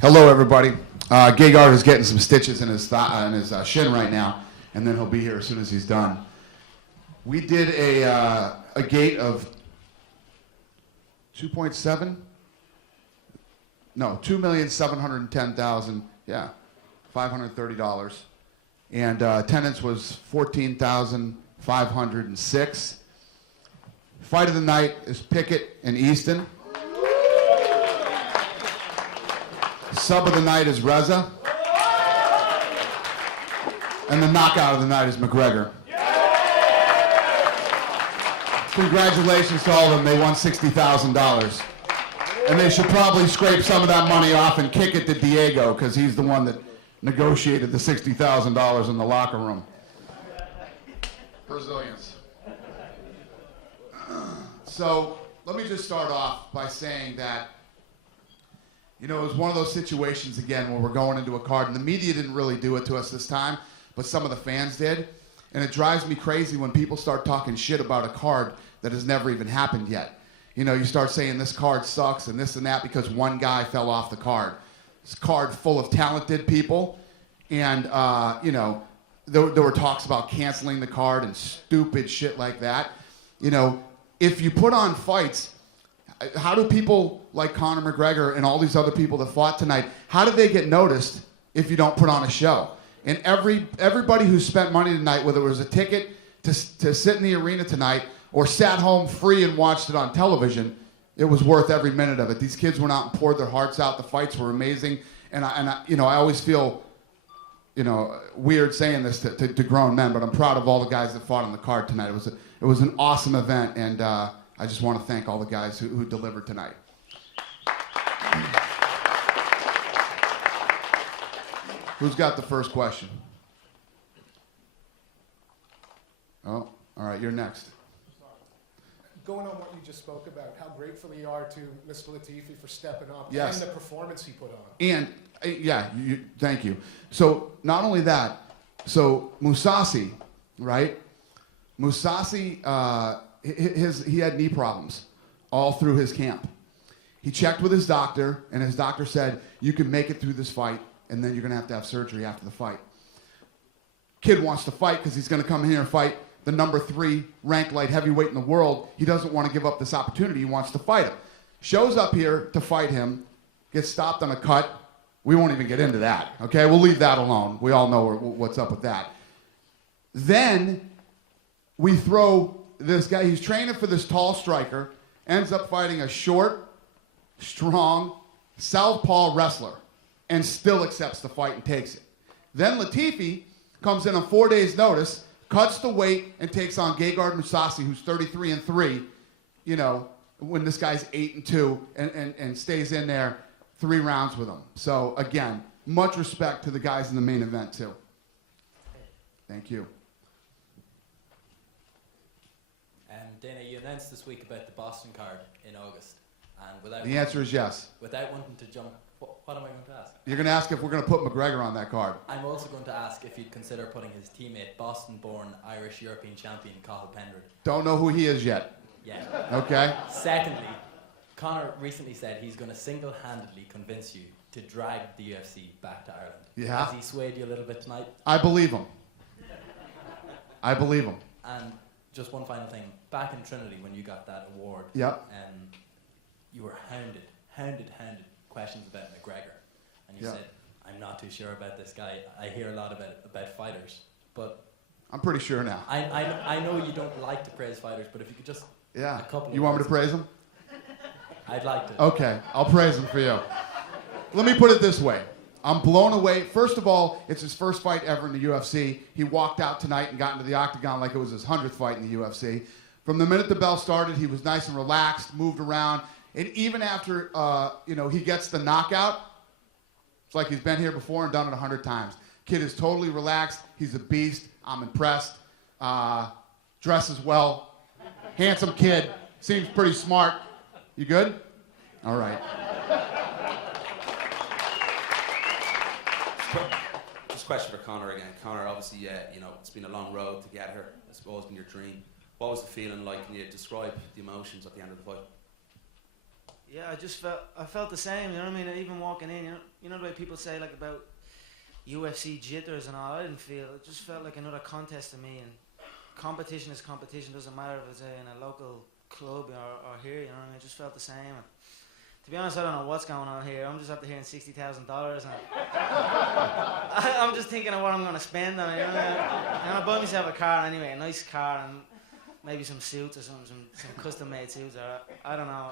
Hello, everybody. Gegard is getting some stitches in his shin right now, and then he'll be here as soon as he's done. We did a gate of 2,710,000, $530, and attendance was 14,506. Fight of the night is Pickett and Easton. Sub of the night is Reza. And the knockout of the night is McGregor. Congratulations to all of them. They won $60,000. And they should probably scrape some of that money off and kick it to Diego, because he's the one that negotiated the $60,000 in the locker room. Brazilians. So let me just start off by saying that, you know, it was one of those situations, again, where we're going into a card, and the media didn't really do it to us this time, but some of the fans did. And it drives me crazy when people start talking shit about a card that has never even happened yet. You know, you start saying this card sucks and this and that because one guy fell off the card. This card full of talented people, and, you know, there were talks about canceling the card and stupid shit like that. You know, if you put on fights, how do people like Conor McGregor and all these other people that fought tonight, how do they get noticed if you don't put on a show? And everybody who spent money tonight, whether it was a ticket to sit in the arena tonight or sat home free and watched it on television, it was worth every minute of it. These kids went out and poured their hearts out. The fights were amazing. And I you know, I always feel, you know, weird saying this to grown men, but I'm proud of all the guys that fought on the card tonight. It was an awesome event, and I just want to thank all the guys who delivered tonight. Who's got the first question? Oh, all right, you're next. Going on what you just spoke about, how grateful you are to Mr. Latifi for stepping up, yes, and the performance he put on. And, yeah, thank you. So, not only that, so Mousais, right? Mousais, he had knee problems all through his camp. He checked with his doctor, and his doctor said, you can make it through this fight, and then you're going to have surgery after the fight. Kid wants to fight because he's going to come in here and fight the number 3 ranked light heavyweight in the world. He doesn't want to give up this opportunity. He wants to fight him. Shows up here to fight him, gets stopped on a cut. We won't even get into that, okay? We'll leave that alone. We all know what's up with that. Then we throw this guy, he's training for this tall striker, ends up fighting a short, strong, southpaw wrestler, and still accepts the fight and takes it. Then Latifi comes in on 4 days' notice, cuts the weight, and takes on Gegard Mousais, who's 33-3, you know, when this guy's 8-2, and stays in there 3 rounds with him. So, again, much respect to the guys in the main event, too. Thank you. Dana, you announced this week about the Boston card in August, and without the answer is yes. Without wanting to jump, what am I going to ask? You're going to ask if we're going to put McGregor on that card. I'm also going to ask if you'd consider putting his teammate, Boston-born Irish European champion Cathal Pendred. Don't know who he is yet. Yeah. Okay. Secondly, Conor recently said he's going to single-handedly convince you to drag the UFC back to Ireland. Yeah. Has he swayed you a little bit tonight? I believe him. I believe him. And just one final thing. Back in Trinity, when you got that award, yep, you were hounded questions about McGregor, and you said, "I'm not too sure about this guy. I hear a lot about fighters, but I'm pretty sure now." I know you don't like to praise fighters, but if you could just a couple. You want me to praise him? I'd like to. Okay, I'll praise him for you. Let me put it this way. I'm blown away. First of all, it's his first fight ever in the UFC. He walked out tonight and got into the octagon like it was his 100th fight in the UFC. From the minute the bell started, he was nice and relaxed, moved around. And even after, you know, he gets the knockout, it's like he's been here before and done it 100 times. Kid is totally relaxed. He's a beast. I'm impressed. Dresses well. Handsome kid. Seems pretty smart. You good? All right. Just a question for Conor again. Conor, obviously, you know, it's been a long road to get here. I suppose in your dream. What was the feeling like? Can you describe the emotions at the end of the fight? Yeah, I felt the same. You know what I mean? Even walking in, you know the way people say like about UFC jitters and all. I didn't feel. It just felt like another contest to me. And competition is competition. Doesn't matter if it's in a local club or here. You know what I mean? It just felt the same. And to be honest, I don't know what's going on here. I'm just after hearing $60,000, and I'm just thinking of what I'm gonna spend on it. You know? I'm gonna buy myself a car anyway, a nice car, and maybe some suits or something, some custom-made suits, or I don't know.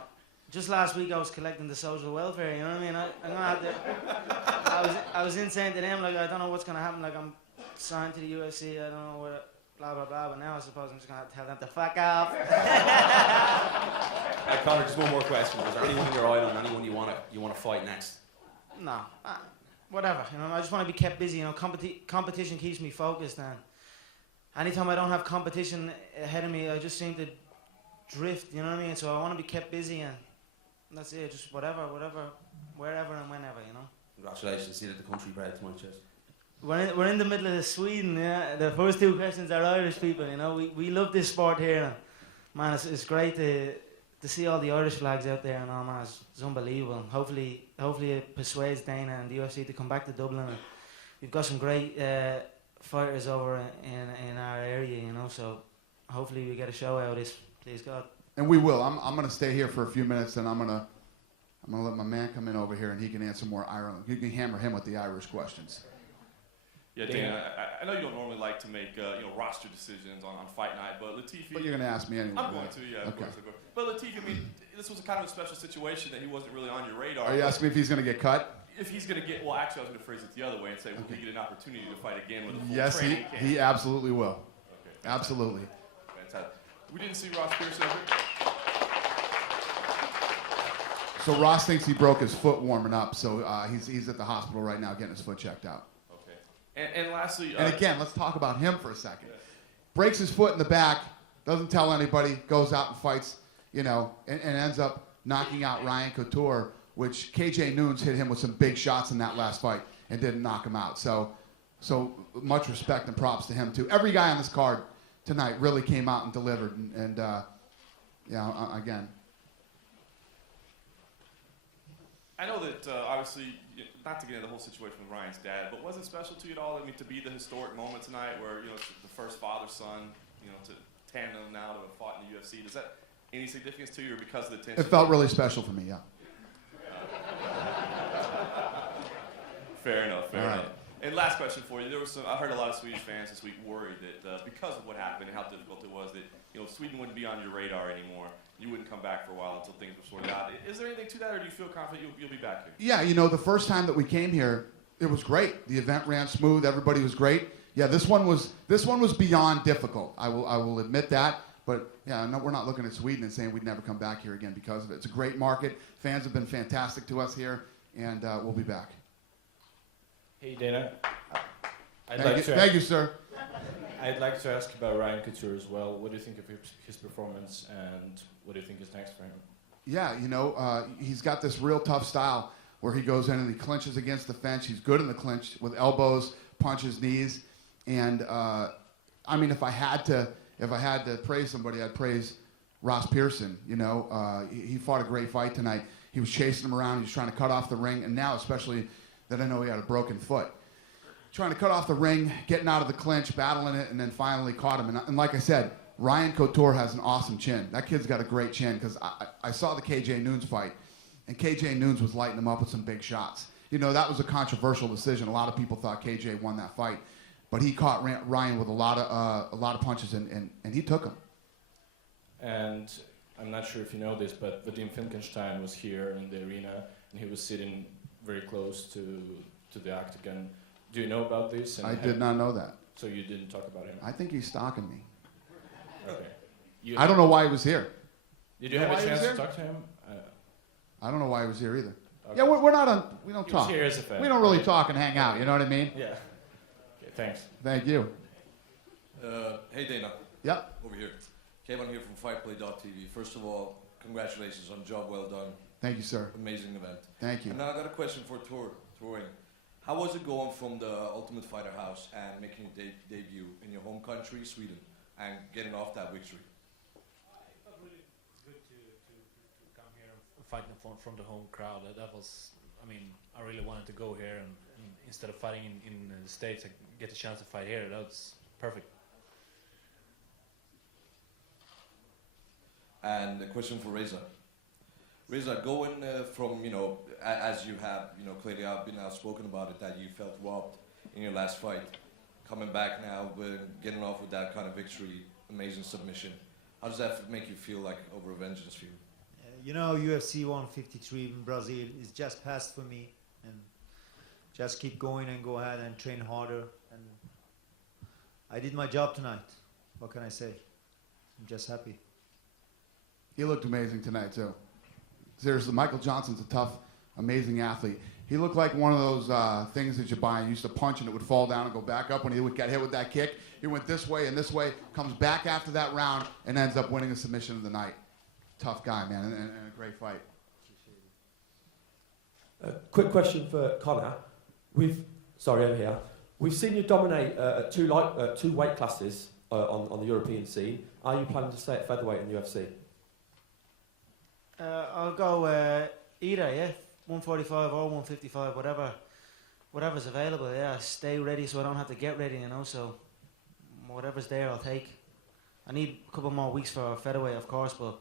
Just last week I was collecting the social welfare, you know what I mean? I'm gonna have to. I was insane to them, like I don't know what's gonna happen. Like I'm signed to the UFC, I don't know what, blah blah blah. But now I suppose I'm just gonna have to tell them to fuck off. Conor, just one more question. Is there anyone in your eye on, anyone you wanna fight next? No, whatever. You know, I just want to be kept busy. You know, competition keeps me focused, and anytime I don't have competition ahead of me, I just seem to drift. You know what I mean? So I want to be kept busy, and that's it. Just whatever, wherever and whenever. You know. Congratulations, see that the country proud to my chest. We're in the middle of Sweden. Yeah, the first two questions are Irish people. You know, we love this sport here, and man, it's great to see all the Irish flags out there and all, man. It's unbelievable. Hopefully it persuades Dana and the UFC to come back to Dublin. And we've got some great fighters over in our area, you know. So hopefully we get a show out of this. Please God. And we will. I'm going to stay here for a few minutes, and I'm gonna let my man come in over here, and he can answer more Ireland. You can hammer him with the Irish questions. Yeah, Dana, I know you don't normally like to make roster decisions on fight night, but Latifi. But you're going to ask me anyway. I'm going to, yeah, of course. But Latifi, I mean, this was a kind of a special situation that he wasn't really on your radar. Are you asking me if he's going to get cut? If he's going to get, well, actually, I was going to phrase it the other way and say, will he get an opportunity to fight again with a full Yes, training camp? he absolutely will. Okay, Absolutely. fantastic. We didn't see Ross Pearson over here. So Ross thinks he broke his foot warming up, so he's at the hospital right now getting his foot checked out. Okay. And lastly... And again, let's talk about him for a second. Breaks his foot in the back, doesn't tell anybody, goes out and fights, and ends up knocking out Ryan Couture, which KJ Noons hit him with some big shots in that last fight and didn't knock him out. So much respect and props to him, too. Every guy on this card tonight really came out and delivered. And again... I know that, obviously, not to get into the whole situation with Ryan's dad, but was it special to you at all? I mean, to be the historic moment tonight where, it's the first father-son, to tandem now to have fought in the UFC. Does that any significance to you, or because of the tension? It felt really special for me, yeah. Fair enough, fair All right. enough. And last question for you. I heard a lot of Swedish fans this week worried that because of what happened and how difficult it was, that Sweden wouldn't be on your radar anymore. You wouldn't come back for a while until things were sorted out. Is there anything to that, or do you feel confident you'll be back here? Yeah, the first time that we came here, it was great. The event ran smooth. Everybody was great. Yeah, this one was beyond difficult. I will admit that. But yeah, no, we're not looking at Sweden and saying we'd never come back here again because of it. It's a great market. Fans have been fantastic to us here, and we'll be back. Hey, Dana. Thank you, sir. I'd like to ask about Ryan Couture as well. What do you think of his performance, and what do you think is next for him? Yeah, he's got this real tough style where he goes in and he clinches against the fence. He's good in the clinch with elbows, punches, knees, and if I had to praise somebody, I'd praise Ross Pearson. He fought a great fight tonight. He was chasing him around. He was trying to cut off the ring, and now especially that I know he had a broken foot. Trying to cut off the ring, getting out of the clinch, battling it, and then finally caught him. And like I said, Ryan Couture has an awesome chin. That kid's got a great chin because I saw the KJ Noons fight, and KJ Noons was lighting him up with some big shots. That was a controversial decision. A lot of people thought KJ won that fight, but he caught Ryan with a lot of punches, and he took him. And I'm not sure if you know this, but Vadim Finkenstein was here in the arena, and he was sitting very close to the octagon. Do you know about this? I did not know that. So you didn't talk about him? I think he's stalking me. Okay. I don't know why he was here. Did you have a chance to talk to him? I don't know why he was here either. Okay. Yeah, we're not on. We don't talk. Here as a fan. We don't really talk and hang out. You know what I mean? Yeah. Okay, thanks. Thank you. Hey Dana. Yep. Over here. Kevin here from FightPlay.tv. First of all, congratulations on job well done. Thank you, sir. Amazing event. Thank you. And now I got a question for touring. How was it going from the Ultimate Fighter house and making your debut in your home country, Sweden, and getting off that victory? It felt really good to come here and fighting from the home crowd. That was, I mean, I really wanted to go here, and instead of fighting in the States, I get a chance to fight here. That's perfect. And a question for Reza. Reza, going from, as you have, clearly I've been outspoken about it, that you felt robbed in your last fight, coming back now, getting off with that kind of victory, amazing submission. How does that make you feel like over a vengeance for you? UFC 153 in Brazil is just past for me, and just keep going and go ahead and train harder. And I did my job tonight. What can I say? I'm just happy. He looked amazing tonight, too. Seriously, Michael Johnson's a tough, amazing athlete. He looked like one of those things that you buy and used to punch and it would fall down and go back up when he would get hit with that kick. He went this way and this way, comes back after that round, and ends up winning the submission of the night. Tough guy, man, and a great fight. Quick question for Conor. Over here. We've seen you dominate at two weight classes on the European scene. Are you planning to stay at featherweight in the UFC? I'll go either, yeah. 145 or 155, whatever's available, yeah. Stay ready so I don't have to get ready, so whatever's there I'll take. I need a couple more weeks for featherweight, of course, but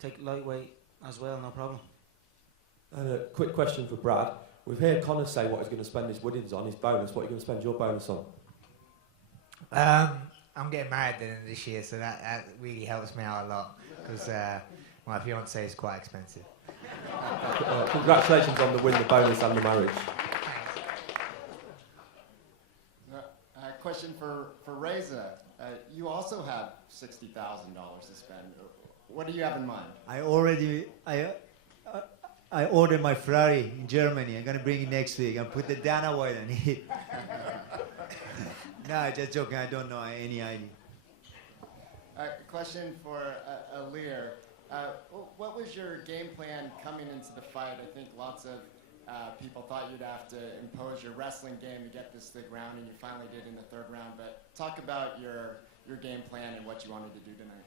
take lightweight as well, no problem. And a quick question for Brad. We've heard Conor say what he's going to spend his winnings on, his bonus. What are you going to spend your bonus on? I'm getting married this year, so that really helps me out a lot, because my fiancée is quite expensive. Congratulations on the win, the bonus and the marriage. Question for Reza. You also have $60,000 to spend. What do you have in mind? I ordered my Ferrari in Germany. I'm gonna bring it next week and put the Dana White on it. No, just joking. I don't know any idea. Question for Alir. What was your game plan coming into the fight? I think lots of people thought you'd have to impose your wrestling game to get this to the ground, and you finally did in the third round. But talk about your game plan and what you wanted to do tonight.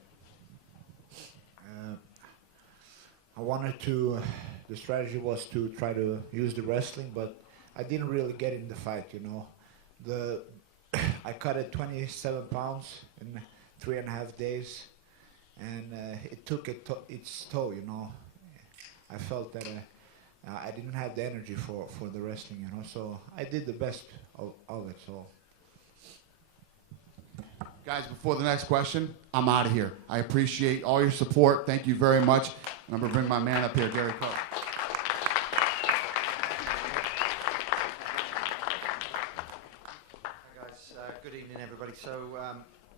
I wanted to, the strategy was to try to use the wrestling, but I didn't really get in the fight, I cut it 27 pounds in 3.5 days, and it took its toll, I felt that I didn't have the energy for the wrestling, so I did the best of it, so. Guys, before the next question, I'm out of here. I appreciate all your support. Thank you very much. And I'm going to bring my man up here, Gary Coe. Hi guys, good evening everybody. So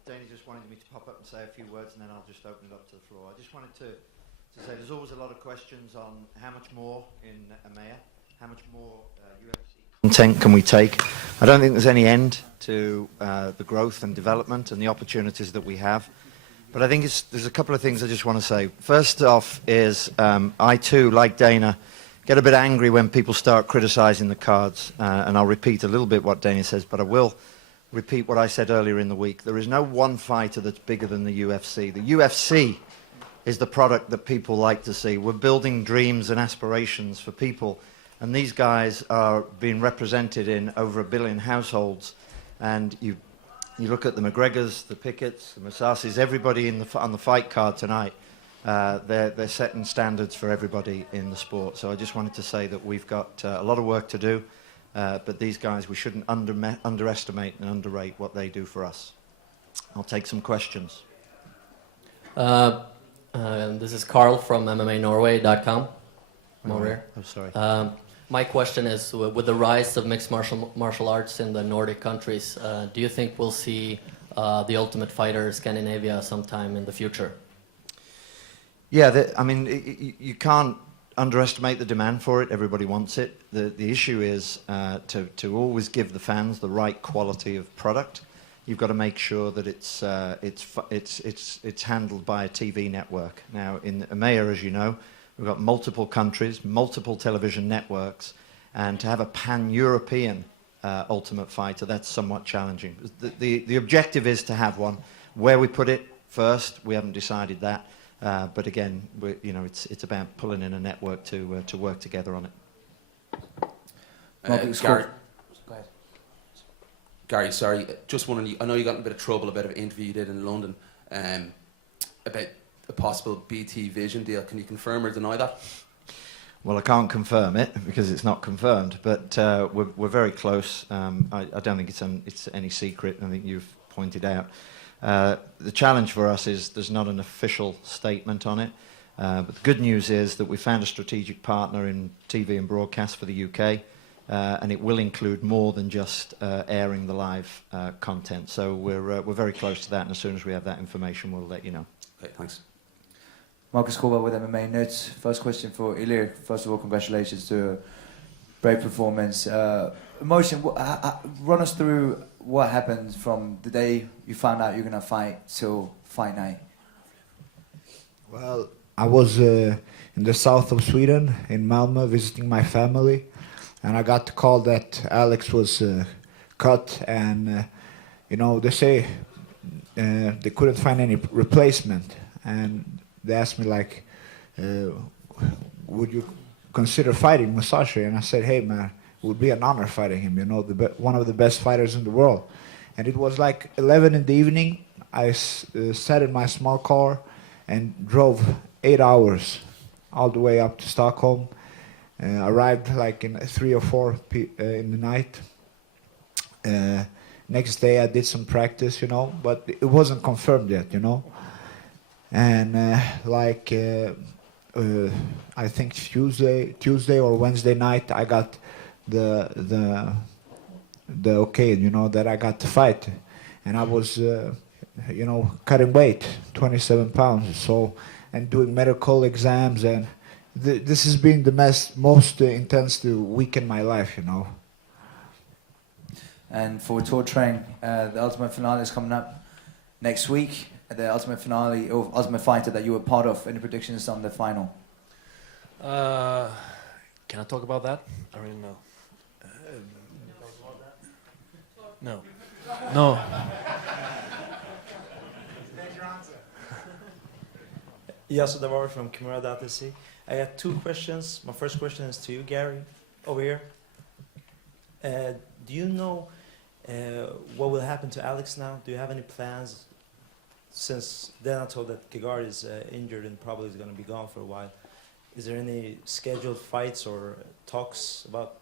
Danny just wanted me to pop up and say a few words, and then I'll just open it up to the floor. I just wanted to say there's always a lot of questions on how much more in EMEA, how much more UFC content can we take. I don't think there's any end to the growth and development and the opportunities that we have. But I think there's a couple of things I just want to say. First off is I too, like Dana, get a bit angry when people start criticizing the cards. And I'll repeat a little bit what Dana says, but I will repeat what I said earlier in the week. There is no one fighter that's bigger than the UFC. The UFC is the product that people like to see. We're building dreams and aspirations for people. And these guys are being represented in over 1 billion households. And you look at the McGregors, the Pickett's, the Mousais, everybody on the fight card tonight. They're setting standards for everybody in the sport. So I just wanted to say that we've got a lot of work to do. But these guys, we shouldn't underestimate and underrate what they do for us. I'll take some questions. This is Carl from MMANorway.com. Oh, sorry. My question is, with the rise of mixed martial arts in the Nordic countries, do you think we'll see the Ultimate Fighter Scandinavia sometime in the future? Yeah, you can't underestimate the demand for it. Everybody wants it. The issue is to always give the fans the right quality of product. You've got to make sure that it's handled by a TV network. Now, in EMEA, as you know, we've got multiple countries, multiple television networks, and to have a pan-European Ultimate Fighter, that's somewhat challenging. The objective is to have one. Where we put it first, we haven't decided that, But again, it's about pulling in a network to work together on it. Gary, Go ahead. Gary, sorry, just wondering, I know you got in a bit of trouble about an interview you did in London about a possible BT Vision deal. Can you confirm or deny that? Well, I can't confirm it because it's not confirmed, but we're very close. I don't think it's any secret. I think you've pointed out. The challenge for us is there's not an official statement on it, but the good news is that we found a strategic partner in TV and broadcast for the UK, and it will include more than just airing the live content. So we're very close to that, and as soon as we have that information, we'll let you know. Okay, thanks. Marcus Corwell with MMA Notes. First question for Ilir. First of all, congratulations to a great performance. Emotion, run us through what happened from the day you found out you're going to fight till fight night. Well, I was in the south of Sweden, in Malmö, visiting my family, and I got the call that Alex was cut, and they say they couldn't find any replacement, and they asked me like, would you consider fighting Mousais? And I said, hey man, it would be an honor fighting him, one of the best fighters in the world. And it was like 11 in the evening. I sat in my small car and drove 8 hours all the way up to Stockholm. Arrived like in 3 or 4 in the night. Next day I did some practice, but it wasn't confirmed yet, And I think Tuesday or Wednesday night, I got the okay, that I got to fight, and I was, cutting weight, 27 pounds, so, and doing medical exams, and this has been the most intense week in my life, And for Tour Train, the Ultimate Finale is coming up next week. The Ultimate Finale, or Ultimate Fighter that you were part of. Any predictions on the final? Can I talk about that? I don't know. No. No. Yasu Davari from Kimura.se. I have 2 questions. My first question is to you, Gary, over here. Do you know what will happen to Alex now? Do you have any plans? Since then I told that Gegard is injured and probably is going to be gone for a while. Is there any scheduled fights or talks about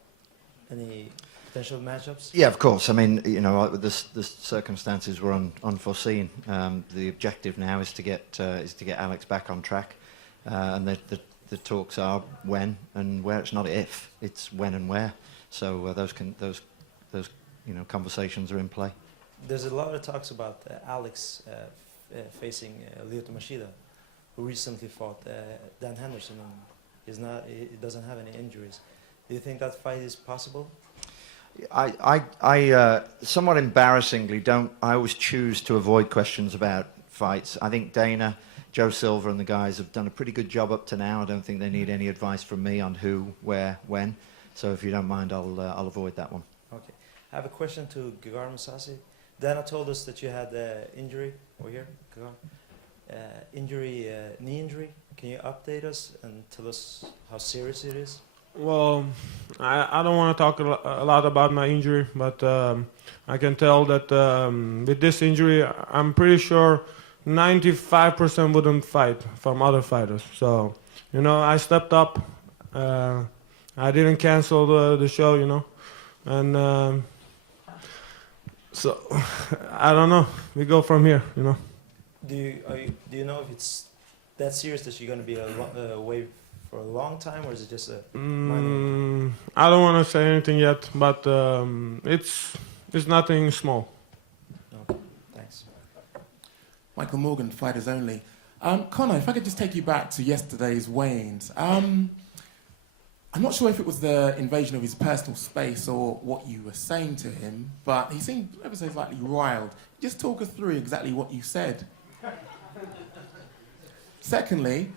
any potential matchups? Yeah, of course. I mean, the circumstances were unforeseen. The objective now is to get Alex back on track, and the talks are when and where. It's not if, it's when and where. So those conversations are in play. There's a lot of talks about Alex facing Lyoto Machida, who recently fought Dan Henderson, and he doesn't have any injuries. Do you think that fight is possible? I somewhat embarrassingly I always choose to avoid questions about fights. I think Dana, Joe Silva and the guys have done a pretty good job up to now. I don't think they need any advice from me on who, where, when. So if you don't mind, I'll avoid that one. Okay. I have a question to Gegard Mousasi. Dana told us that you had injury over here, knee injury. Can you update us and tell us how serious it is? Well, I don't want to talk a lot about my injury, but I can tell that with this injury, I'm pretty sure 95% wouldn't fight from other fighters. So, I stepped up. I didn't cancel the show, and so I don't know. We go from here, Do you know if it's that serious that you're going to be away for a long time, or is it just a minor? I don't want to say anything yet, but it's nothing small. Okay, thanks. Michael Morgan, Fighters Only. Conor, if I could just take you back to yesterday's weigh-ins. I'm not sure if it was the invasion of his personal space or what you were saying to him, but he seemed ever so slightly riled. Just talk us through exactly what you said. Secondly,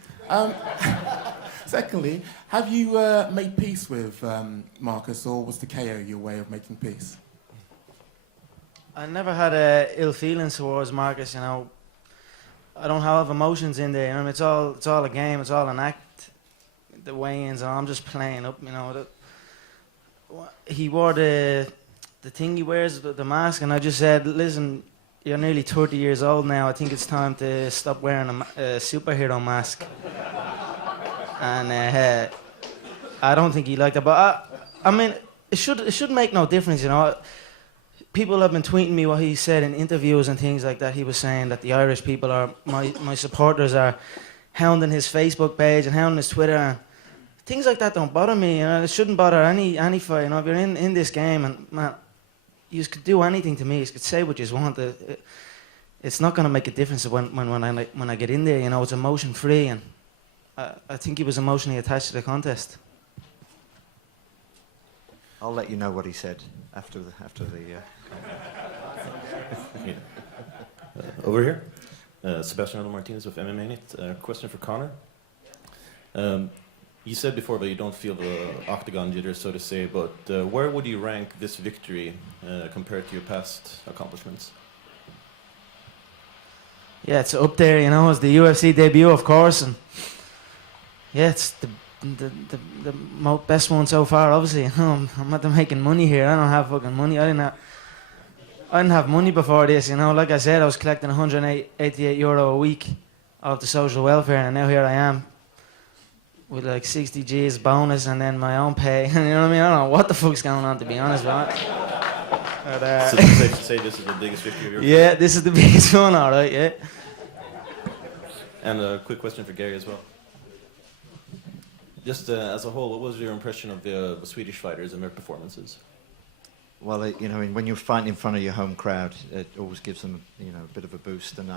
have you made peace with Marcus, or was the KO your way of making peace? I never had ill feelings towards Marcus, I don't have emotions in there. You know, it's all a game. It's all an act. The weigh-ins, and I'm just playing up. You know, he wore the thing he wears, the mask, and I just said, listen, you're nearly 30 years old now. I think it's time to stop wearing a superhero mask. And I don't think he liked it, but I mean, it should make no difference, you know. People have been tweeting me what he said in interviews and things like that. He was saying that the Irish people are, my supporters are hounding his Facebook page and hounding his Twitter. And things like that don't bother me, you know. It shouldn't bother any fight, you know. If you're in this game, and man, you could do anything to me. You could say what you want. It's not going to make a difference when I get in there, you know. It's emotion free, and I think he was emotionally attached to the contest. I'll let you know what he said after the. Over here, Sebastian Martinez with MMA Net. Question for Conor. You said before that you don't feel the octagon jitter, so to say, but where would you rank this victory compared to your past accomplishments? Yeah, it's up there, you know. It's the UFC debut, of course, and yeah, it's the best one so far. Obviously, you know, I'm not making money here. I don't have fucking money. I didn't have money before this, you know. Like I said, I was collecting €188 a week off the social welfare, and now here I am with like 60 G's bonus and then my own pay. You know what I mean? I don't know what the fuck's going on, to be honest, but So it's safe to say this is the biggest victory of your career? Yeah, this is the biggest one, all right, yeah. And a quick question for Gary as well. Just as a whole, what was your impression of the Swedish fighters and their performances? Well, you know, when you're fighting in front of your home crowd, it always gives them, you know, a bit of a boost. And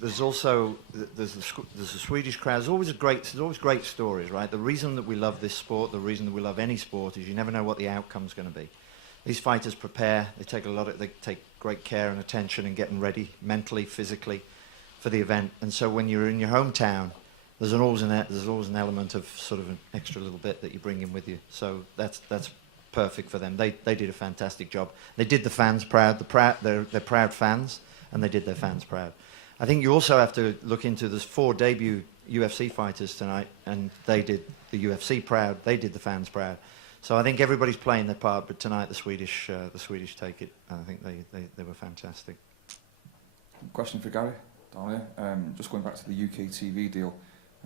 there's also there's a Swedish crowd. There's always great stories, right? The reason that we love this sport, the reason that we love any sport, is you never know what the outcome's going to be. These fighters prepare. They take great care and attention in getting ready mentally, physically, for the event. And so when you're in your hometown, there's always an element of sort of an extra little bit that you bring in with you. So that's perfect for them. They did a fantastic job. They did the fans proud. They're proud fans, and they did their fans proud. I think you also have to look into, there's 4 debut UFC fighters tonight, and they did the UFC proud. They did the fans proud. So I think everybody's playing their part. But tonight the Swedish take it. And I think they were fantastic. Question for Gary down here. Just going back to the UK TV deal,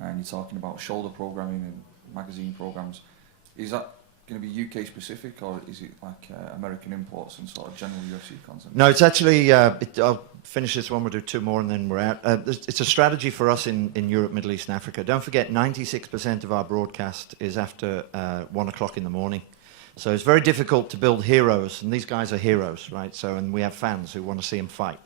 and you're talking about shoulder programming and magazine programs. Is that going to be UK specific, or is it like American imports and sort of general UFC content? No, it's actually, I'll finish this one, we'll do 2 more and then we're out. It's a strategy for us in Europe, Middle East and Africa. Don't forget, 96% of our broadcast is after 1 o'clock in the morning. So it's very difficult to build heroes, and these guys are heroes, right? So, and we have fans who want to see them fight.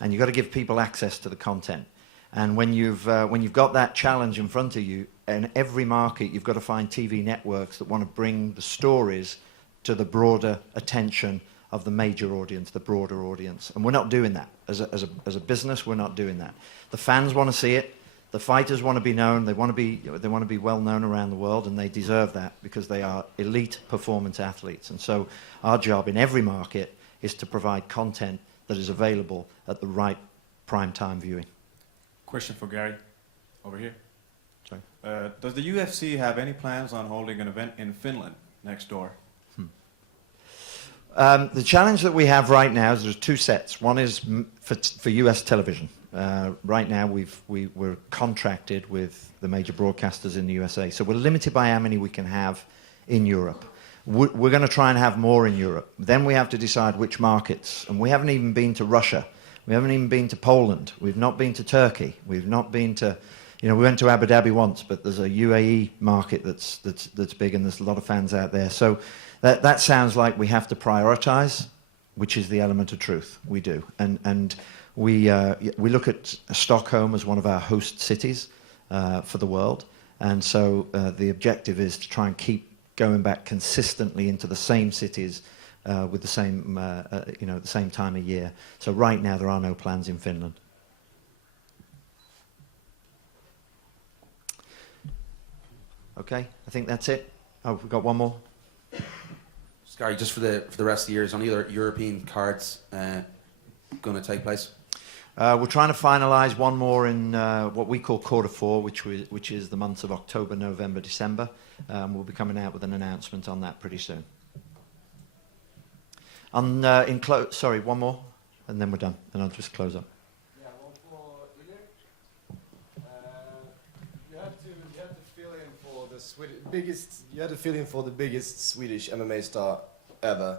And you've got to give people access to the content. And when you've got that challenge in front of you, in every market, you've got to find TV networks that want to bring the stories to the broader attention of the major audience, the broader audience. And we're not doing that. As a business, we're not doing that. The fans want to see it. The fighters want to be known. They want to be well known around the world, and they deserve that because they are elite performance athletes. And so our job in every market is to provide content that is available at the right prime time viewing. Question for Gary, over here. Sorry. Does the UFC have any plans on holding an event in Finland next door? The challenge that we have right now is there's 2 sets. One is for US television. Right now we're contracted with the major broadcasters in the USA, so we're limited by how many we can have in Europe. We're going to try and have more in Europe. Then we have to decide which markets, and we haven't even been to Russia. We haven't even been to Poland. We've not been to Turkey. We've not been to, you know, we went to Abu Dhabi once, but there's a UAE market that's big, and there's a lot of fans out there. So that sounds like we have to prioritize, which is the element of truth. We do, and we look at Stockholm as one of our host cities for the world, and so the objective is to try and keep going back consistently into the same cities. With the same, the same time of year. So right now there are no plans in Finland. Okay, I think that's it. Oh, we've got one more. Scary, just for the rest of the year, is any other European cards going to take place? We're trying to finalise one more in what we call quarter four, which is the months of October, November, December. We'll be coming out with an announcement on that pretty soon. Sorry, one more, and then we're done, and I'll just close up. Yeah, well, for Ilir, you had to fill in for the biggest Swedish MMA star ever.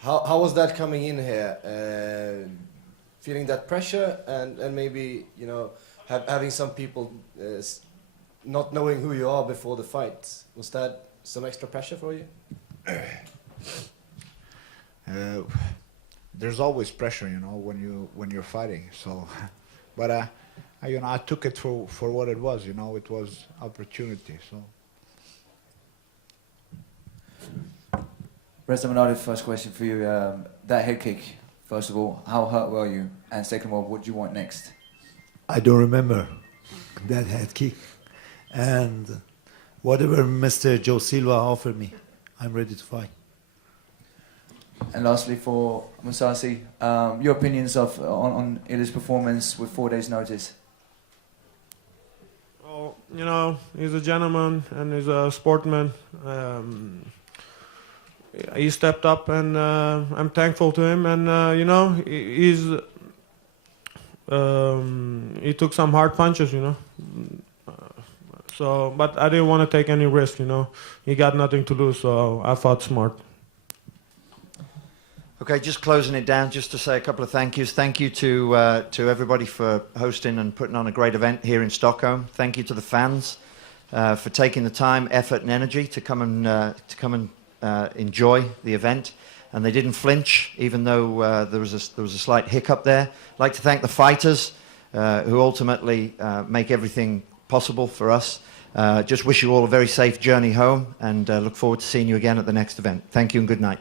How was that coming in here? Feeling that pressure and maybe having some people not knowing who you are before the fight. Was that some extra pressure for you? There's always pressure, when you're fighting. So, but I took it for what it was. It was opportunity. So. Reza Manati, first question for you. That head kick, first of all, how hurt were you? And second of all, what do you want next? I don't remember that head kick. And whatever Mr. Joe Silva offered me, I'm ready to fight. And lastly, for Mousais, your opinions on Ilir's performance with 4 days' notice? Well, he's a gentleman and he's a sportsman. He stepped up, and I'm thankful to him. And he took some hard punches, So, but I didn't want to take any risk, He got nothing to lose, so I fought smart. Okay, just closing it down, just to say a couple of thank yous. Thank you to everybody for hosting and putting on a great event here in Stockholm. Thank you to the fans for taking the time, effort, and energy to come and enjoy the event. And they didn't flinch, even though there was a slight hiccup there. I'd like to thank the fighters who ultimately make everything possible for us. Just wish you all a very safe journey home, and look forward to seeing you again at the next event. Thank you and good night.